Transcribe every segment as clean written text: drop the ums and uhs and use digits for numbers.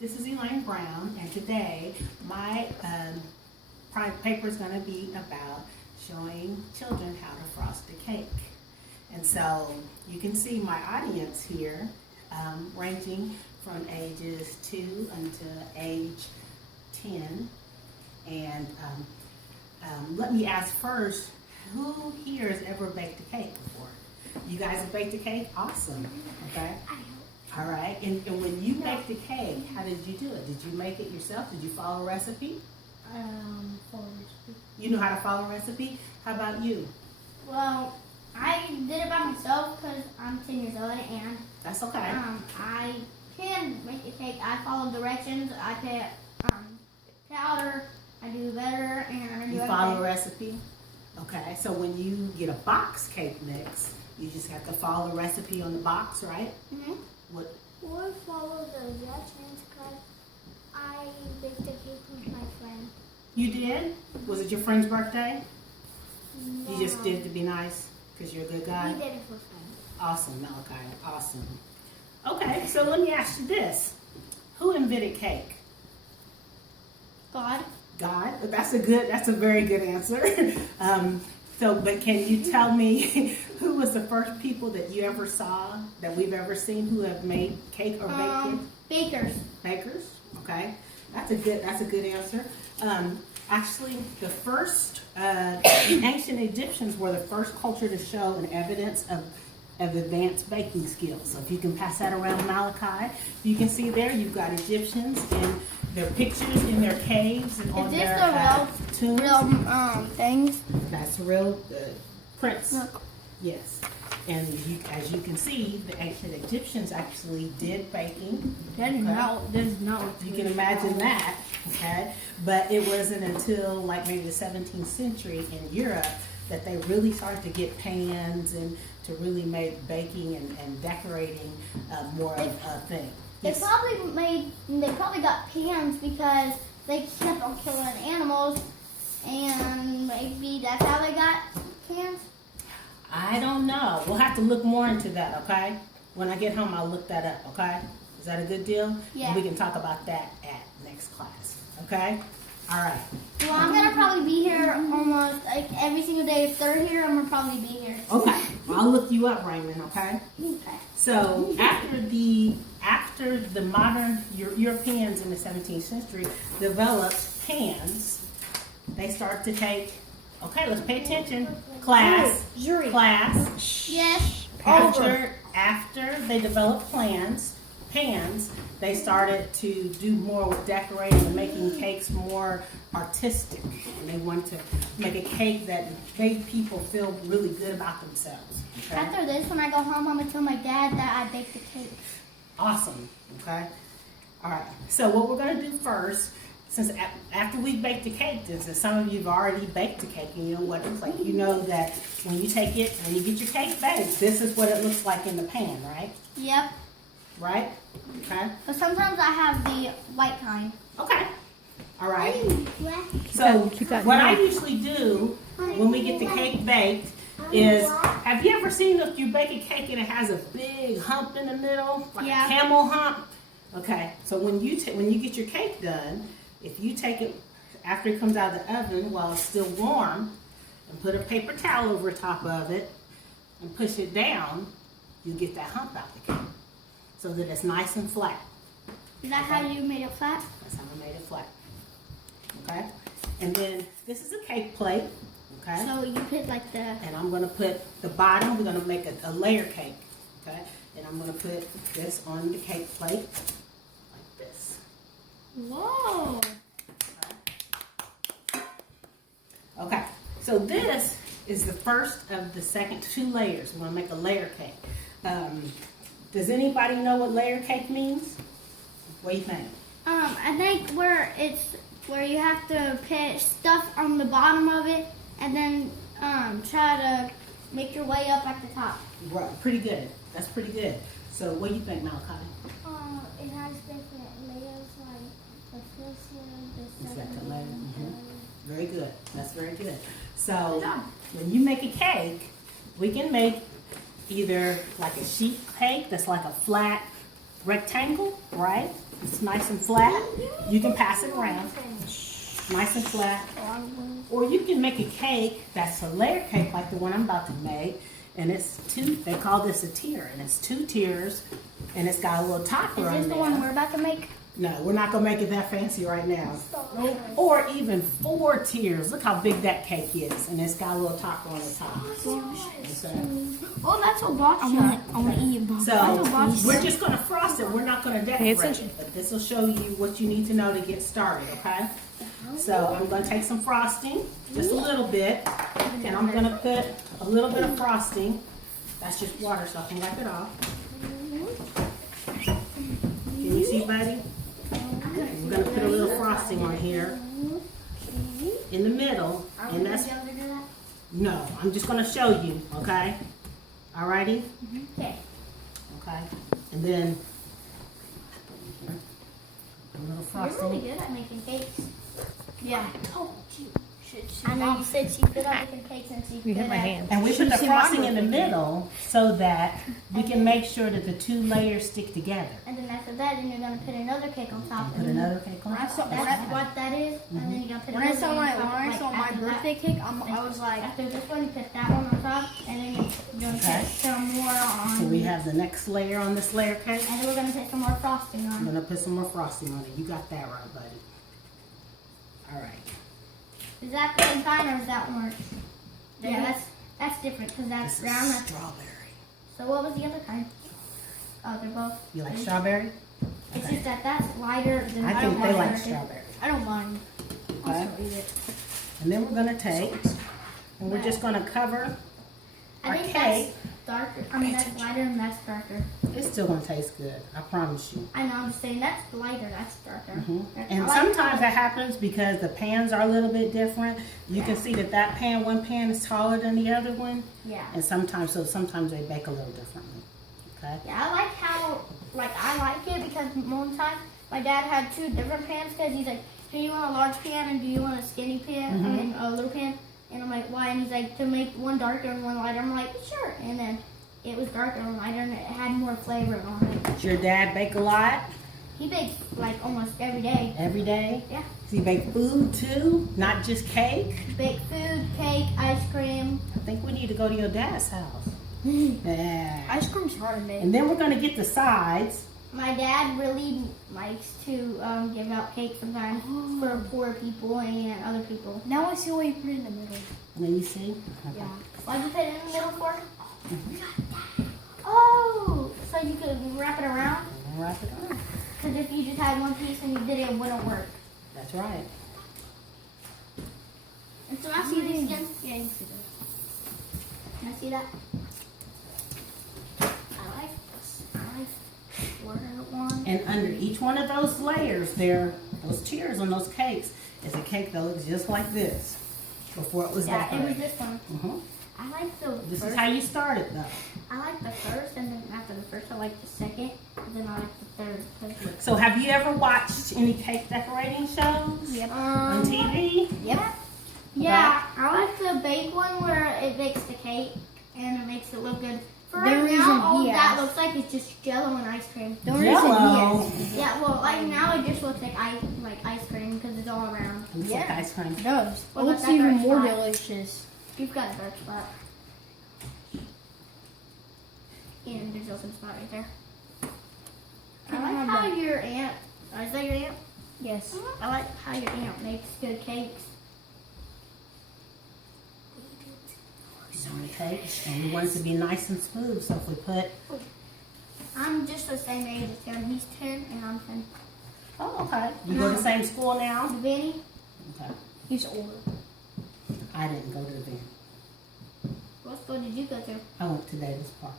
This is Elaine Brown, and today my paper is going to be about showing children how to frost a cake. And so you can see my audience here, ranging from ages 2 until age 10. And let me ask first, who here has ever baked a cake before? You guys have baked a cake? Awesome. Okay. All right. And when you baked a cake, how did you do it? Did you make it yourself? Did you follow a recipe? Follow recipe. You know how to follow a recipe? How about you? Well, I did it by myself because I'm 10 years old and That's okay. I can make a cake. I follow directions. I put powder. I do butter and I do You everything. follow a recipe? Okay. So when you get a box cake mix, you just have to follow the recipe on the box, right? Mm-hmm. What? Or follow the directions because I baked a cake with my friend. You did? Was it your friend's birthday? No. You just did it to be nice because you're a good guy? We did it for fun. Awesome, Malachi. Awesome. Okay, so let me ask you this. Who invented cake? God. God? That's a very good answer. But can you tell me who was the first people that you ever saw, that we've ever seen, who have made cake or baked it? Bakers. Bakers? Okay. That's a good answer. Actually, the first ancient Egyptians were the first culture to show an evidence of advanced baking skills. So if you can pass that around, Malachi, you can see there you've got Egyptians and their pictures in their caves and on their tombs. Real things. That's real prints. Look. Yes. And as you can see, the ancient Egyptians actually did baking. That is not. You can imagine that, okay? But it wasn't until like maybe the 17th century in Europe that they really started to get pans and to really make baking and decorating more of a thing. They probably got pans because they kept on killing animals, and maybe that's how they got pans. I don't know. We'll have to look more into that, okay? When I get home, I'll look that up, okay? Is that a good deal? Yeah. And we can talk about that at next class, okay? All right. Well, I'm gonna probably be here almost like every single day. If they're here, I'm gonna probably be here. Okay. I'll look you up, Raymond, okay? Okay. So after the modern Europeans in the 17th century developed pans, they start to take, okay, let's pay attention, class, Yes. after they developed pans, they started to do more with decorating and making cakes more artistic. And they wanted to make a cake that made people feel really good about themselves. Okay? After this, when I go home, I'm gonna tell my dad that I baked the cake. Awesome. Okay. All right. So what we're going to do first, since after we baked the cake, since some of you have already baked the cake and you know what it looks like, you know that when you get your cake baked, this is what it looks like in the pan, right? Yep. Right? Okay. But sometimes I have the white kind. Okay. All right. So what I usually do when we get the cake baked is, have you ever seen if you bake a cake and it has a big hump in the middle, like Yeah. a camel hump? Okay. So when you get your cake done, if you take it after it comes out of the oven while it's still warm, and put a paper towel over top of it and push it down, you get that hump out the cake, so that it's nice and flat. Is that how you made it flat? That's how I made it flat. Okay? And then this is a cake plate. Okay? So you put like the. And I'm going to put the bottom, we're going to make a layer cake. Okay? And I'm going to put this on the cake plate like this. Whoa. Okay. So this is the first of the second 2 layers. We're going to make a layer cake. Does anybody know what layer cake means? What do you think? I think where you have to put stuff on the bottom of it and then try to make your way up at the top. Right. Pretty good. That's pretty good. So what do you think, Malachi? It has different layers, like the first layer, the Second layer. layer. Very good. That's very good. So Good job. when you make a cake, we can make either like a sheet cake that's like a flat rectangle, right? It's nice and flat. You can pass it around. Nice and flat. Or you can make a cake that's a layer cake like the one I'm about to make. And it's two, they call this a tier. And it's 2 tiers. And it's got a little topper Is on this there. the one we're about to make? No, we're not gonna make it that fancy right now. Or even 4 tiers. Look how big that cake is. And it's got a little topper on the top. Oh, that's a box. I want to eat a box. So we're just gonna frost it. We're not gonna decorate it. But this will show you what you need to know to get started, okay? So I'm gonna take some frosting, just a little bit. And I'm gonna put a little bit of frosting. That's just water, so I can wipe it off. Can you see, buddy? We're gonna put a little frosting on here in the middle, Are we and gonna that's be able to do that? no. I'm just gonna show you, okay? Alrighty, Okay. okay, and then a little You're frosting. really good at making cakes. Yeah. I know you said she's good at making cakes and she's You good hit my at hand. And we put the Should've seen my frosting in the birthday cake. middle so that we can make sure that the 2 layers stick together. And then after that, then you're gonna put another cake on top. Put and then another cake on When I top. saw- That's that's right. what that is. And then you're gonna put When I another saw one my on top, like my after that. birthday cake, I was like, After this one, you put that one on top, and then you're gonna Okay. put some more on. So we have the next layer on this layer cake. And then we're gonna put some more frosting I'm on. gonna put some more frosting on it. You got that right, buddy. All right. Is that the same kind or is that orange? Yeah. Yeah, that's different because that's This brown. is That's, strawberry. so what was the other kind? Oh, they're both. You like strawberry? It's Okay. just that that's lighter than I the think other they like one. strawberry. I don't mind. I'll Okay. still eat it. And then we're gonna take, and we're just gonna cover I our think cake. that's darker. I mean, that's lighter and that's darker. It's still gonna taste good. I promise you. I know. I'm just saying that's lighter. That's darker. Mhm. I And like sometimes that happens because the pans are a little bit different. You can see that that pan, one pan is taller than the other one. Yeah. And sometimes they bake a little differently. Okay? Yeah, I like how, I like it because one time my dad had 2 different pans because he's like, do you want a large pan and do you want a skinny pan? I mean, a little pan? And I'm like, why? And he's like, to make one darker and one lighter. I'm like, sure. And then it was darker and lighter and it had more flavor on it. Does your dad bake a lot? He bakes like almost every day. Every day? Yeah. Does he bake food too? Not just cake? He bakes food, cake, ice cream. I think we need to go to your dad's house. Yeah. Ice cream's hard to make. And then we're gonna get the sides. My dad really likes to give out cake sometimes for poor people and other people. Now I see why you put it in the middle. And then you see? Okay. Yeah. Why'd you put it in the middle for? Oh, so you could wrap it around? And wrap it on. Because if you just had one piece and you did it, it wouldn't work. That's right. And so I see this again. Yeah, you see that. Can I see that? I like this. I like quarter one. And under each one of those layers, those tiers on those cakes, is a cake that looks just like this before it was Yeah, it was decorated. this one. Mhm. I like the This first. is how you start it, though. I like the first, and then after the first, I like the second, and then I like the third. 'cause- So, have you ever watched any cake decorating shows Yep. on TV? Yep. Yeah, I like the bake one where it bakes the cake and it makes it look good. For The right reason now, all he that asked- looks like is just Jello and ice cream. The reason he Yellow. is. Yeah, well, like now it just looks like ice cream because it's all around. Looks like Yeah. ice cream. It does. What It about looks that even dark more spot? delicious. You've got a dark spot. And there's also a spot right there. I Can I like have how that? your aunt. Is that your aunt? Yes. I like how your aunt makes good cakes. On the cake, and we want it to be nice and smooth. So, if we put, I'm just the same age as him. He's 10 and I'm 10. oh, okay. You go to the same school now? Vinny? Okay. He's older. I didn't go to the band. What school did you go to? I went to Davis Park.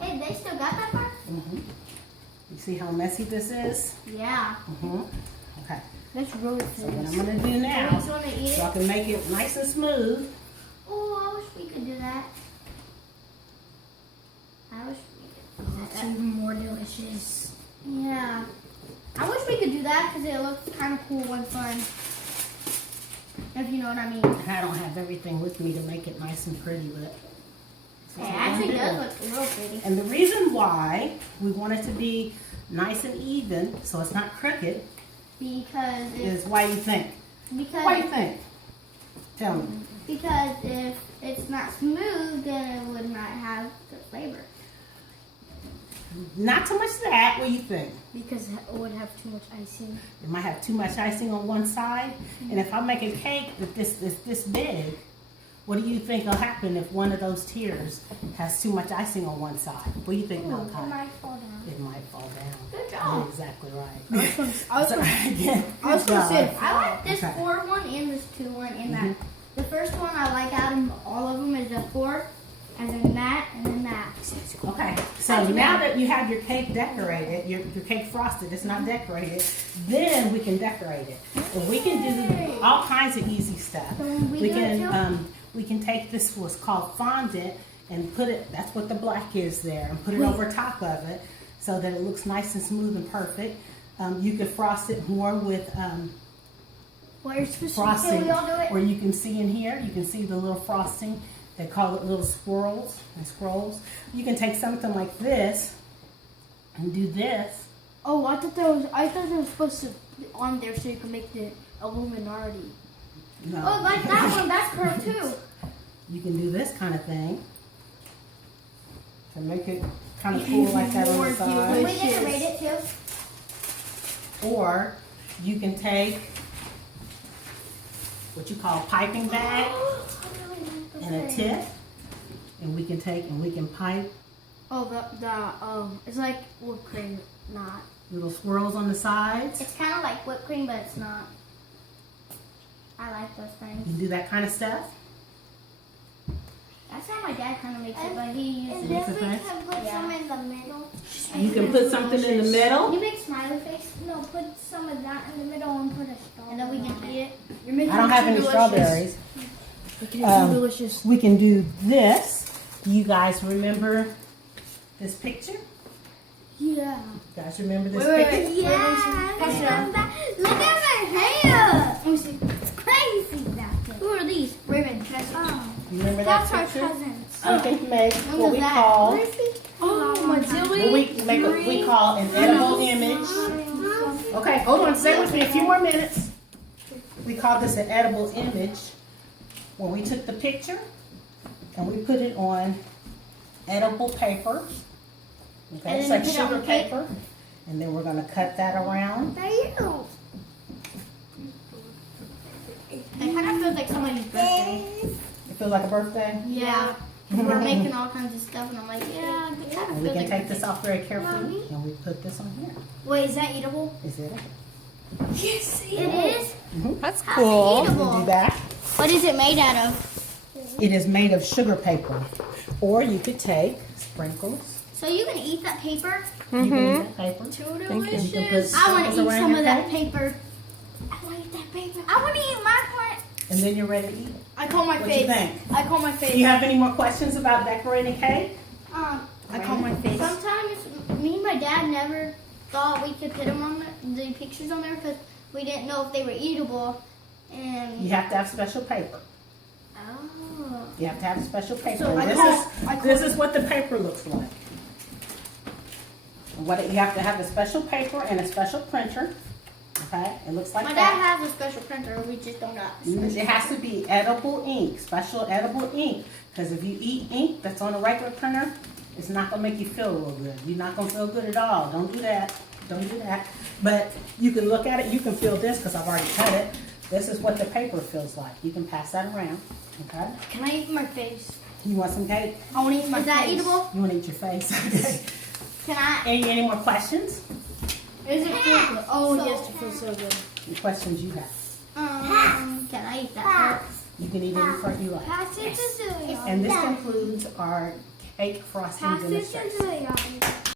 Hey, they still got that part? Mm-hmm. You see how messy this is? Yeah. Mm-hmm. Okay. That's really So what I'm fast. gonna do now, Always want to eat so I it. can make it nice and smooth. Oh, I wish we could do that. I wish we could do That's that. even more delicious. Yeah. I wish we could do that because it looks kind of cool and fun. If you know what I mean. And I don't have everything with me to make it nice and pretty, but this is It what I'm actually doing. does look real pretty. And the reason why we want it to be nice and even, so it's not crooked, Because is why you think? Why you because think? Tell me. because if it's not smooth, then it would not have the flavor. Not so much that. What do you think? Because it would have too much icing. It might have too much icing on one side, and if I make a cake that's this big, what do you think will happen if one of those tiers has too much icing on one side? What do you think, It Malachi? might fall down. It might fall down. Good You're job. exactly right. I was So, gonna, again, I was good gonna say job. I like this Okay. 4 one and this 2 one and that. Mm-hmm. The first one I like out of all of them is the 4, and then that, and then that. Okay, so now that you have your cake decorated, your cake frosted, it's not decorated, then we can decorate it. And we can do all kinds of easy stuff. Can we do it too? We can take this, what's called fondant, and put it, that's what the black is there, and put it over top of it so that it looks nice and smooth and perfect. You could frost it more with what you're supposed frosting, Can we all do it? where you can see in here, you can see the little frosting. They call it little swirls and scrolls. You can take something like this and do this. Oh, I thought they were supposed to be on there so you can make the Illuminati. No. Oh, like that one, that's curved too. You can do this kind of thing to make it kind of cool like that on the Can side. we decorate it too? Or you can take what you call a piping bag and a tip, and we can take and we can pipe Oh, it's like whipped cream, not. little swirls on the sides. It's kind of like whipped cream, but it's not. I like those You things. can do that kind of stuff. That's how my dad kind of makes it, but he And uses then Makes we it nice? can put Yeah. some in the middle. You can put something in the middle. You make smiley face, No, put some of that in the middle and put a star. and then we can eat it. You're making I don't it have too any delicious. strawberries. Making it Um, too delicious. We can do this. Do you guys remember this picture? Yeah. You guys remember this Wait, wait, picture? wait. Yeah. Pass it around. Look at my hair. Let me see. It's crazy that thing. Who are these? Raven, can I see? Oh, You remember that's that our picture? cousins. You can make what was we that? call Oh, my what dilly. we make what we call an edible image. Okay, hold on, stay with me a few more minutes. We call this an edible image when we took the picture and we put it on edible paper. Okay, And it's then like you put it on sugar the cake? paper. And then we're gonna cut that around. There you go. It kind of feels like somebody's birthday. It feels like a birthday. Yeah. We're making all kinds of stuff, and I'm like, yeah, it kind of And we feels can like take this off very carefully and we put this on here. Wait, is that eatable? Is it? Yes, It is. That's How's cool. it You do eatable? that. What is it made out of? It is made of sugar paper. Or you could take sprinkles. So you can eat that paper? You can use that paper. Too Thank you. delicious. You can put I want sprinkles to eat around some your of that cake, paper. I want to eat that paper. I want to eat my part. and then you're ready to eat. I call my What you face. think? I call my Do face. you have any more questions about decorating cake? I call my face. Sometimes me and my dad never thought we could put them on the pictures on there because we didn't know if they were eatable. You And have to have special paper. oh, You have to have special paper. So I this call- this is what the paper looks like. You have to have a special paper and a special printer. Okay, it looks like my dad that. has a special printer. We just don't got. It has to be edible ink, special edible ink. Because if you eat ink that's on a regular printer, it's not gonna make you feel real good. You're not gonna feel good at all. Don't do that. Don't do that. But you can look at it. You can feel this because I've already cut it. This is what the paper feels like. You can pass that around. Okay. Can I eat my face? You want some cake? I want to eat my Is face. that eatable? You want to eat your face? Okay. Can I? Any more questions? Is it feel good? Oh, So yes, it feels so good. Any questions you have? Can I eat that part? You can eat any part you like. Pass it to Zulia. And this concludes our cake frosting Pass it to demonstration. Zulia.